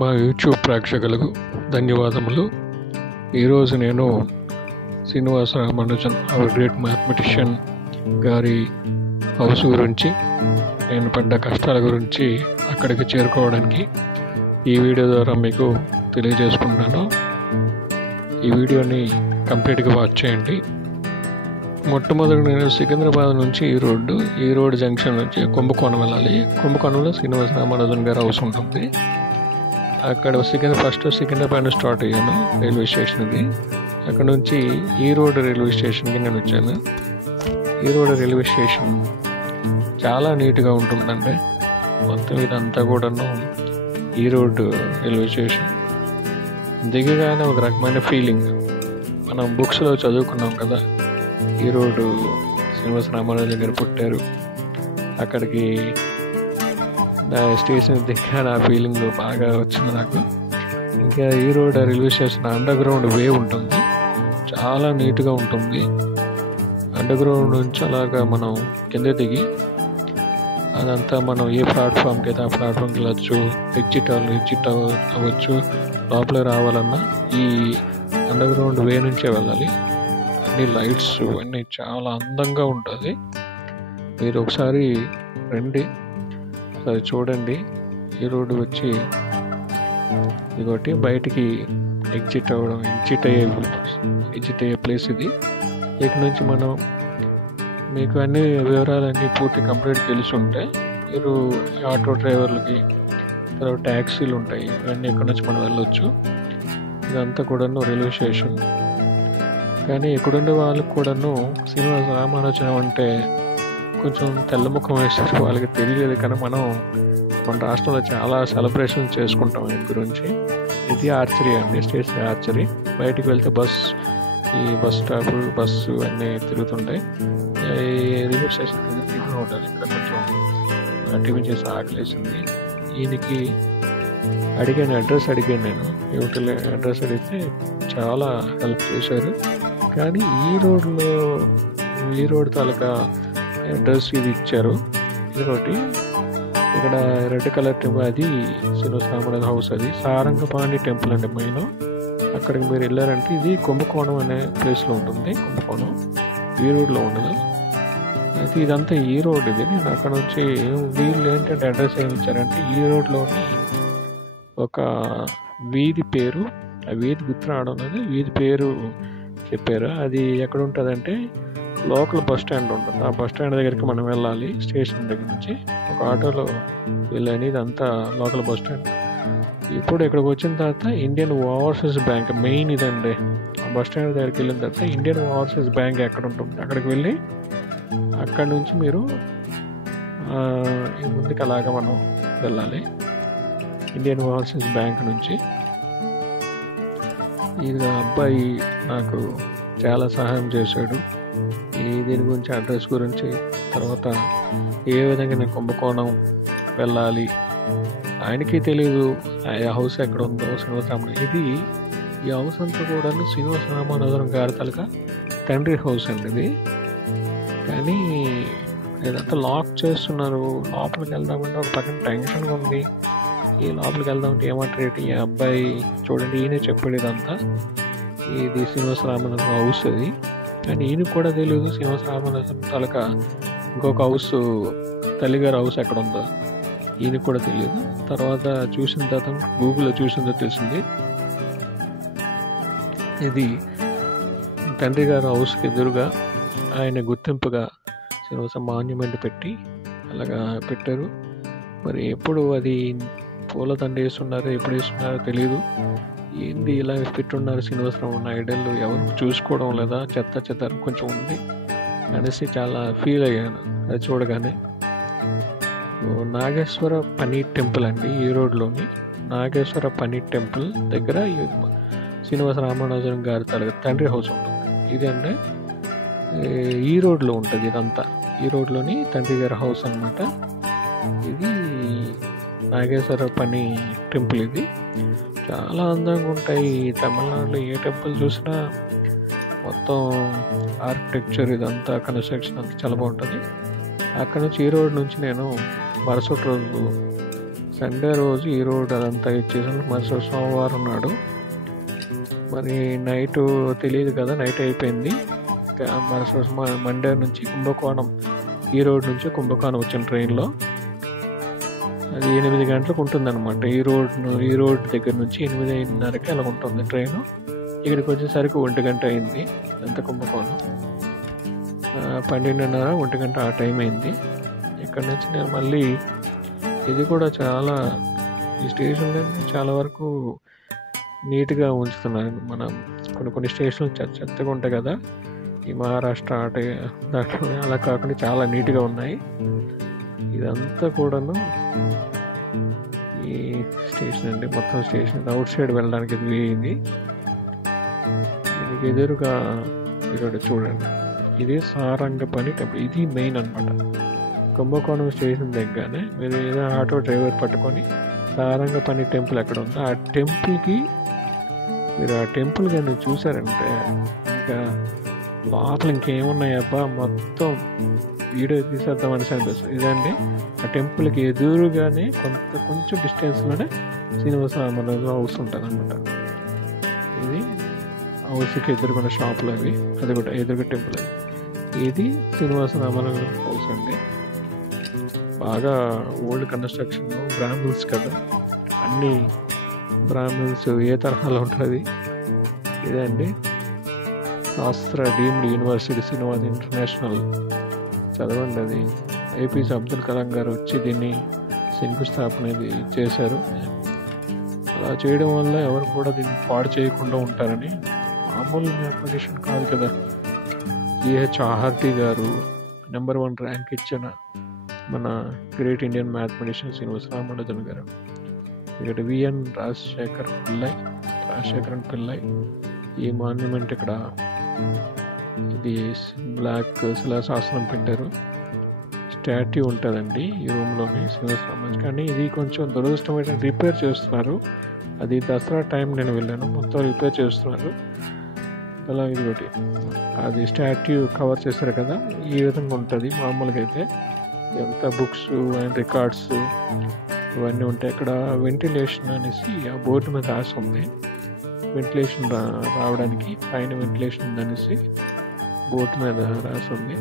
మా యూట్యూబ్ ప్రేక్షకులకు ధన్యవాదములు. ఈరోజు నేను Srinivasa Ramanujan hour great mathematician గారి హౌస్ గురించి, నేను పడ్డ కష్టాల గురించి, అక్కడికి చేరుకోవడానికి ఈ వీడియో ద్వారా మీకు తెలియజేసుకుంటున్నాను. ఈ వీడియోని కంప్లీట్గా వాచ్ చేయండి. మొట్టమొదటి నేను సికింద్రాబాద్ నుంచి ఈరోడ్ జంక్షన్ నుంచి కుంభకోణం వెళ్ళాలి. కుంభకోణంలో శ్రీనివాస రామానుజన్ గారి హౌస్ ఉంటుంది. అక్కడ ఫస్ట్ సికింద్రాబాద్ స్టార్ట్ అయ్యాను, రైల్వే స్టేషన్ ఇది. అక్కడ నుంచి ఈరోడ్ రైల్వే స్టేషన్కి నేను వచ్చాను. ఈరోడ్ రైల్వే స్టేషన్ చాలా నీట్గా ఉంటుందండి. మొత్తం ఇదంతా కూడాను ఈరోడ్ రైల్వే స్టేషన్. దిగగానే ఒక రకమైన ఫీలింగ్, మనం బుక్స్లో చదువుకున్నాం కదా, ఈరోడ్ శ్రీనివాస రామానుజన్ గారు పుట్టారు, అక్కడికి స్టేషన్ దిగ్గానే ఆ ఫీలింగ్ బాగా వచ్చింది నాకు. ఇంకా Erode railway station underground way ఉంటుంది, చాలా నీట్గా ఉంటుంది. అండర్ గ్రౌండ్ నుంచి అలాగా మనం కింద దిగి అదంతా మనం ఏ ప్లాట్ఫామ్కి అయితే ఆ ప్లాట్ఫామ్కి వెళ్ళచ్చు, ఎగ్జిట్ అవ్వచ్చు. లోపలికి రావాలన్నా ఈ అండర్ గ్రౌండ్ వే నుంచే వెళ్ళాలి. అన్ని లైట్స్ అన్నీ చాలా అందంగా ఉంటుంది. మీరు ఒకసారి రండి, అది చూడండి. ఈ రోడ్డు వచ్చి ఇదొకటి బయటికి ఎగ్జిట్ అయ్యే ప్లేస్ ఇది. ఇక్కడ నుంచి మనం మీకు అన్ని వివరాలన్నీ పూర్తి కంప్లీట్ తెలిసి ఉంటే మీరు ఆటో డ్రైవర్లకి, తర్వాత ట్యాక్సీలు ఉంటాయి, ఇవన్నీ ఇక్కడ నుంచి మనం వెళ్ళొచ్చు. ఇదంతా కూడాను రైల్వే స్టేషన్. కానీ ఇక్కడుండే వాళ్ళకి కూడాను శ్రీనివాస రామానుజన్ అంటే కొంచెం తెల్లముఖం వేస్తారు, వాళ్ళకి తెలియదు. కానీ మన రాష్ట్రంలో చాలా సెలబ్రేషన్ చేసుకుంటాం దీని గురించి. ఇది ఆర్చరీ అండి, స్టేషన్ ఆర్చరీ. బయటికి వెళ్తే ఈ బస్ స్టాప్, బస్సు అన్నీ తిరుగుతుంటాయి. రైల్వే స్టేషన్ కింద టిఫిన్ హోటల్, ఇక్కడ కొంచెం టిఫిన్ చేసి ఆకలేసింది. ఈయనకి అడ్రస్ అడిగాను నేను. హోటల్ అడ్రస్ అడిగితే చాలా హెల్ప్ చేశారు. కానీ ఈ రోడ్ తాలూకా అడ్రస్ ఇది ఇచ్చారు. ఇదొకటి ఇక్కడ రెడ్ కలర్ టెంపుల్, అది శ్రీనివాస రామానుజన్ హౌస్. అది సారంగపాణి టెంపుల్ అండి మెయిన్. అక్కడికి మీరు వెళ్ళారంటే ఇది కుంభకోణం అనే ప్లేస్లో ఉంటుంది. కుంభకోణం ఈ రోడ్లో ఉండదు. అయితే ఇదంతా ఈ రోడ్ ఇది. నేను అక్కడ నుంచి వీళ్ళు ఏంటంటే అడ్రస్ ఏమి ఇచ్చారంటే ఈ రోడ్లోని ఒక వీధి పేరు, ఆ వీధి గుర్తు రావడం అనేది వీధి పేరు చెప్పారు. అది ఎక్కడ ఉంటుందంటే లోకల్ బస్ స్టాండ్ ఉంటుంది. ఆ బస్ స్టాండ్ దగ్గరికి మనం వెళ్ళాలి. స్టేషన్ దగ్గర నుంచి ఒక ఆటోలో వెళ్ళని, ఇదంతా లోకల్ బస్ స్టాండ్. ఇప్పుడు ఇక్కడికి వచ్చిన తర్వాత ఇండియన్ ఓవర్సీస్ బ్యాంక్ మెయిన్ ఇదండి. ఆ బస్ స్టాండ్ దగ్గరికి వెళ్ళిన తర్వాత ఇండియన్ ఓవర్సీస్ బ్యాంక్ ఎక్కడ ఉంటుంది అక్కడికి వెళ్ళి అక్కడ నుంచి మీరు ముందుకు అలాగా మనం వెళ్ళాలి. ఇండియన్ ఓవర్సీస్ బ్యాంక్ నుంచి ఇది అబ్బాయి నాకు చాలా సహాయం చేశాడు. దీని గురించి, అడ్రస్ గురించి, తర్వాత ఏ విధంగా నేను కుంభకోణం వెళ్ళాలి ఆయనకి తెలియదు ఆ హౌస్ ఎక్కడ ఉందో. శ్రీనివాస రామానుజన్ ఈ హౌస్ అంతా కూడా శ్రీనివాస రామానుజన్ గారి తలక తండ్రి హౌస్ అండి ఇది. కానీ ఇదంతా లాక్ చేస్తున్నారు. లోపలికి వెళ్దామంటే ఒక పక్కన టెన్షన్గా ఉంది. ఈ లోపలికి వెళ్దామంటే ఏమంటారు, ఈ అబ్బాయి చూడండి ఈయనే చెప్పాడు ఇదంతా, ఇది శ్రీనివాస రామానుజన్ హౌస్ అది. కానీ ఈయనకు కూడా తెలియదు శ్రీనివాస రామానుజన్ తాలూకా ఇంకొక హౌస్, తల్లిగారి హౌస్ ఎక్కడ ఉందో ఈయనకు కూడా తెలియదు. తర్వాత చూసిన తర్వాత గూగుల్లో చూసిందో తెలిసింది, ఇది తండ్రి గారి హౌస్కి ఎదురుగా ఆయన గుర్తింపుగా శ్రీనివాస మాన్యుమెంట్ పెట్టి అలాగా పెట్టారు. మరి ఎప్పుడు అది పూలదండ వేస్తున్నారో ఎప్పుడు వేస్తున్నారో తెలియదు. ఏంది ఇలా పెట్టున్నారు శ్రీనివాస రామానుజన్ ఐడల్, ఎవరు చూసుకోవడం లేదా, చెత్త కొంచెం ఉంది అనేసి చాలా ఫీల్ అయ్యాను అది చూడగానే. నాగేశ్వర పనీర్ టెంపుల్ అండి, ఈ రోడ్లోని నాగేశ్వర పనీర్ టెంపుల్ దగ్గర శ్రీనివాస రామానుజన్ గారి తండ్రి హౌస్ ఉంటుంది. ఇది అంటే ఈ రోడ్లో ఉంటుంది. ఇదంతా ఈ రోడ్లోని తండ్రి గారి హౌస్ అనమాట. ఇది నాగేశ్వర పని టెంపుల్. ఇది చాలా అందంగా ఉంటాయి. తమిళనాడులో ఏ టెంపుల్ చూసినా మొత్తం ఆర్కిటెక్చర్, ఇదంతా కన్స్ట్రక్షన్ అంతా చాలా బాగుంటుంది. అక్కడ నుంచి ఈ రోడ్ నుంచి నేను మరుసటి రోజు సండే రోజు ఈ రోడ్ అదంతా ఇచ్చేసాను. మరుసటి సోమవారం నాడు మరి నైట్ తెలియదు కదా, నైట్ అయిపోయింది. మరుసటి మండే నుంచి కుంభకోణం, ఈ రోడ్ నుంచి కుంభకోణం వచ్చిన ట్రైన్లో అది 8 గంటలకు ఉంటుంది అనమాట. ఈ రోడ్ దగ్గర నుంచి 8:30కి అలా ఉంటుంది ట్రైను. ఇక్కడికి వచ్చేసరికి 1 గంట అయింది. అంత కుంభకోణం 12:30, 1 గంట ఆ టైం అయింది. ఇక్కడ నుంచి నేను మళ్ళీ ఇది కూడా చాలా, ఈ స్టేషన్లో చాలా వరకు నీట్గా ఉంచుతున్నాను. మనం కొన్ని స్టేషన్లు చెత్తగా ఉంటాయి కదా, ఈ మహారాష్ట్ర దాంట్లో అలా కాకుండా చాలా నీట్గా ఉన్నాయి. ఇదంతా కూడాను ఈ స్టేషన్ అండి, మొత్తం స్టేషన్ అవుట్ సైడ్ వెళ్ళడానికి ఇది ఇది దీనికి ఎదురుగా ఇక్కడ చూడండి, ఇది సారంగపని టెంపుల్. ఇది మెయిన్ అనమాట. కుంభకోణం స్టేషన్ దగ్గరనే మీరు ఏదో ఆటో డ్రైవర్ పట్టుకొని సారంగపని టెంపుల్ ఎక్కడ ఉందో ఆ టెంపుల్కి మీరు ఆ టెంపుల్ కానీ చూసారంటే ఇంకా లోపల ఇంకేమున్నాయబ్బా మొత్తం వీడియో తీసేద్దామని అనిపిస్తుంది. ఇదండి ఆ టెంపుల్కి ఎదురుగానే కొంచెం డిస్టెన్స్లోనే శ్రీనివాస రామారాజు హౌస్ ఉంటుంది అనమాట. ఇది హౌస్కి ఎదురుకున్న షాపులు అవి, అది కూడా ఎదురుగా టెంపుల్ అది. ఇది శ్రీనివాస రామారాజు హౌస్ అండి. బాగా ఓల్డ్ కన్స్ట్రక్షన్, బ్రాహ్మిన్స్ కదా, అన్ని బ్రాహ్మిన్స్ ఏ తరహాలో ఉంటుంది. ఇదండి శాస్త్ర డీమ్డ్ యూనివర్సిటీ శ్రీనివాస్ ఇంటర్నేషనల్. చదవండి, అది ఏపీజే అబ్దుల్ కలాం గారు వచ్చి దీన్ని శంకుస్థాపన చేశారు. అలా చేయడం వల్ల ఎవరు కూడా దీన్ని పాడు చేయకుండా ఉంటారని. మామూలు మ్యాథమెటిషియన్ కాదు కదా, GH ఆహార్టీ గారు నెంబర్ 1 ర్యాంక్ ఇచ్చిన మన great Indian mathematician Srinivasa Ramanujan గారు. ఇక్కడ VN రాజశేఖరన్ పిల్లై. ఈ మాన్యుమెంట్ ఇక్కడ ఇది బ్లాక్ శిలాశాసనం పెట్టారు. స్టాట్యూ ఉంటుందండి ఈ రూమ్లోని శ్రీనివాస రామానుజన్. కానీ ఇది కొంచెం దురదృష్టమైన రిపేర్ చేస్తున్నారు. అది దసరా టైం నేను వెళ్ళాను, మొత్తం రిపేర్ చేస్తున్నారు. అలా ఇది ఒకటి, అది స్టాట్యూ కవర్ చేస్తారు కదా, ఈ విధంగా ఉంటుంది. మామూలుగా అయితే ఎంత బుక్స్ అండ్ రికార్డ్స్ ఇవన్నీ ఉంటాయి. ఇక్కడ వెంటిలేషన్ అనేసి ఆ బోర్డు మీద రాసి ఉంది. వెంటిలేషన్ రావడానికి పైన వెంటిలేషన్ ఉందనేసి బోర్డు మీద రాసి ఉంది.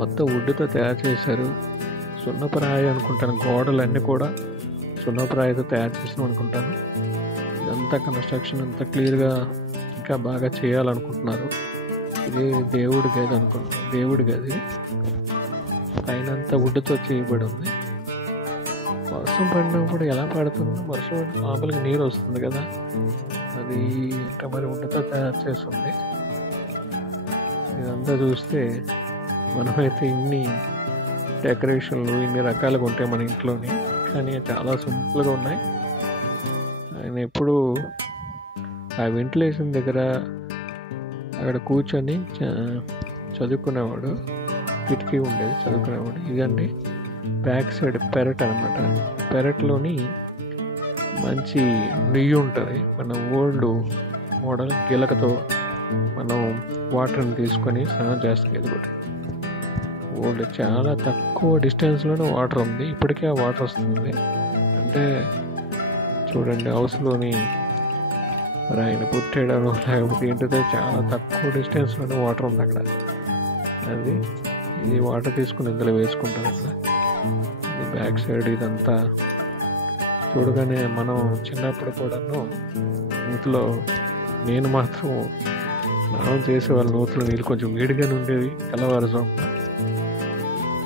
మొత్తం వుడ్తో తయారు చేశారు. సున్నపరాయి అనుకుంటాను, గోడలన్నీ కూడా సున్నపరాయితో తయారు చేసాం అనుకుంటాను. ఇదంతా కన్స్ట్రక్షన్ అంతా క్లియర్గా ఇంకా బాగా చేయాలనుకుంటున్నారు. ఇది దేవుడి గది అనుకుంటున్నాను, దేవుడి గది పైన అంతా వుడ్తో చేయబడి ఉంది. వర్షం పడినప్పుడు ఎలా పడుతుందో, వర్షం పడి మామూలుగా నీరు వస్తుంది కదా, అది ఇంకా మరి వుడ్తో తయారు చేస్తుంది. ఇదంతా చూస్తే మనమైతే ఇన్ని డెకరేషన్లు ఇన్ని రకాలుగా ఉంటాయి మన ఇంట్లోని, కానీ చాలా సింపుల్గా ఉన్నాయి. ఆయన ఎప్పుడు ఆ వెంటిలేషన్ దగ్గర అక్కడ కూర్చొని చదువుకునేవాడు. కిటికీ ఉండేది, చదువుకునేవాడు. ఇదండి బ్యాక్ సైడ్ పెరట్ అనమాట. పెరట్లోని మంచి నెయ్యి ఉంటుంది. మన ఓల్డ్ మోడల్ గిలకతో మనం వాటర్ని తీసుకొని స్నానం చేస్తాం. ఇది కూడా ఓల్డ్, చాలా తక్కువ డిస్టెన్స్లోనే వాటర్ ఉంది. ఇప్పటికే ఆ వాటర్ వస్తుంది. అంటే చూడండి, హౌస్లోని మరి ఆయన పుట్టేయడం లేకపోతే ఏంటిదో చాలా తక్కువ డిస్టెన్స్లోనే వాటర్ ఉంది అక్కడ. అది ఇది వాటర్ తీసుకుని ఇందులో వేసుకుంటారు అక్కడ. ఇది బ్యాక్ సైడ్ ఇదంతా చూడగానే మనం చిన్నప్పుడు కూడాను నూతిలో, నేను మాత్రం స్నానం చేసేవాళ్ళు నూతిలో నీళ్ళు కొంచెం వేడిగానే ఉండేవి. తెల్లవారుజామున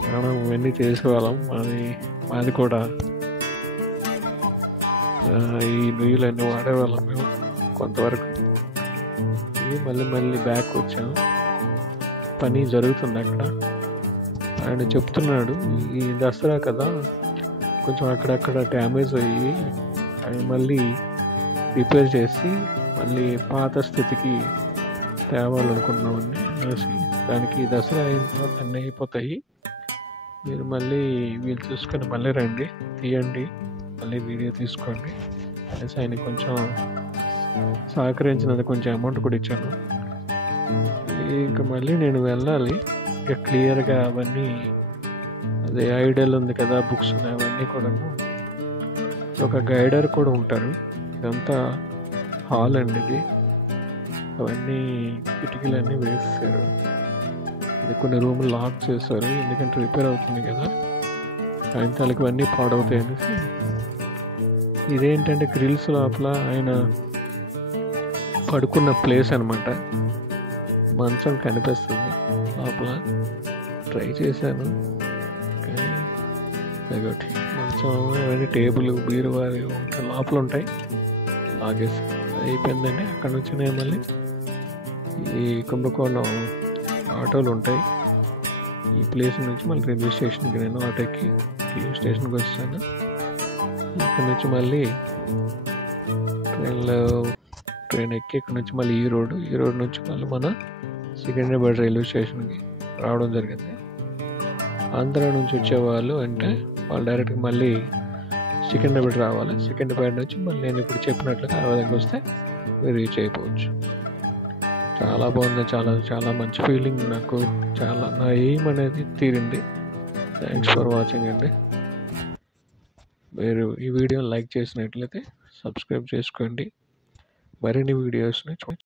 స్నానం ఇవన్నీ చేసేవాళ్ళం. మాది కూడా ఈ నీళ్ళన్నీ వాడేవాళ్ళం మేము కొంతవరకు. మళ్ళీ బ్యాక్ వచ్చాము. పని జరుగుతుంది అక్కడ. ఆయన చెప్తున్నాడు, ఈ దసరా కదా కొంచెం అక్కడక్కడ డ్యామేజ్ అయ్యి అవి మళ్ళీ రిపేర్ చేసి మళ్ళీ పాత స్థితికి తేవాలనుకుంటున్నామని అనేసి, దానికి దసరా అయిన తర్వాత అన్నీ అయిపోతాయి, మీరు మళ్ళీ వీలు చూసుకొని మళ్ళీ రండి, తీయండి, మళ్ళీ వీడియో తీసుకోండి అనేసి ఆయన కొంచెం సహకరించినందుకు కొంచెం అమౌంట్ కూడా ఇచ్చాను. ఇంకా మళ్ళీ నేను వెళ్ళాలి. ఇంకా క్లియర్గా అవన్నీ, అదే ఐడియాలు ఉంది కదా, బుక్స్ ఉన్నాయి, అవన్నీ కూడా ఒక గైడర్ కూడా ఉంటారు. ఇదంతా హాల్ అండి ఇది. అవన్నీ కిటికీలన్నీ వేస్తారు. ఇది కొన్ని రూములు లాక్ చేస్తారు, ఎందుకంటే రిపేర్ అవుతుంది కదా, సాయంకాలకి ఇవన్నీ పాడవుతాయి అనేసి. ఇదేంటంటే గ్రిల్స్ లోపల ఆయన పడుకున్న ప్లేస్ అనమాట. మంచం కనిపిస్తుంది లోపల. ట్రై చేశాను కానీ ఒకటి మంచం అవన్నీ టేబుల్ బీరువా ఉంటాయి లోపల ఉంటాయి, లాగేసి అయిపోయిందండి. అక్కడ నుంచి నేను మళ్ళీ ఈ కుంభకోణం ఆటోలు ఉంటాయి, ఈ ప్లేస్ నుంచి మళ్ళీ రైల్వే స్టేషన్కి నేను ఆటో ఎక్కి రైల్వే స్టేషన్కి వస్తాను. ఇక్కడ నుంచి మళ్ళీ ట్రైన్ ఎక్కి ఇక్కడ నుంచి మళ్ళీ ఈ రోడ్ నుంచి మళ్ళీ మన సికింద్రాబాద్ రైల్వే స్టేషన్కి రావడం జరిగింది. ఆంధ్ర నుంచి వచ్చేవాళ్ళు అంటే వాళ్ళు డైరెక్ట్గా మళ్ళీ సికింద్రాబాద్ రావాలి. సికింద్రాబాద్ నుంచి మళ్ళీ నేను ఇప్పుడు చెప్పినట్లుగా ఆ విధంగా వస్తే మీరు రీచ్ అయిపోవచ్చు. చాలా బాగుంది, చాలా చాలా మంచి ఫీలింగ్ నాకు. చాలా నా ఎయిమ్ అనేది తీరింది. థ్యాంక్స్ ఫర్ వాచింగ్ అండి. మీరు ఈ వీడియోని లైక్ చేసినట్లయితే సబ్స్క్రైబ్ చేసుకోండి. మరిన్ని వీడియోస్ని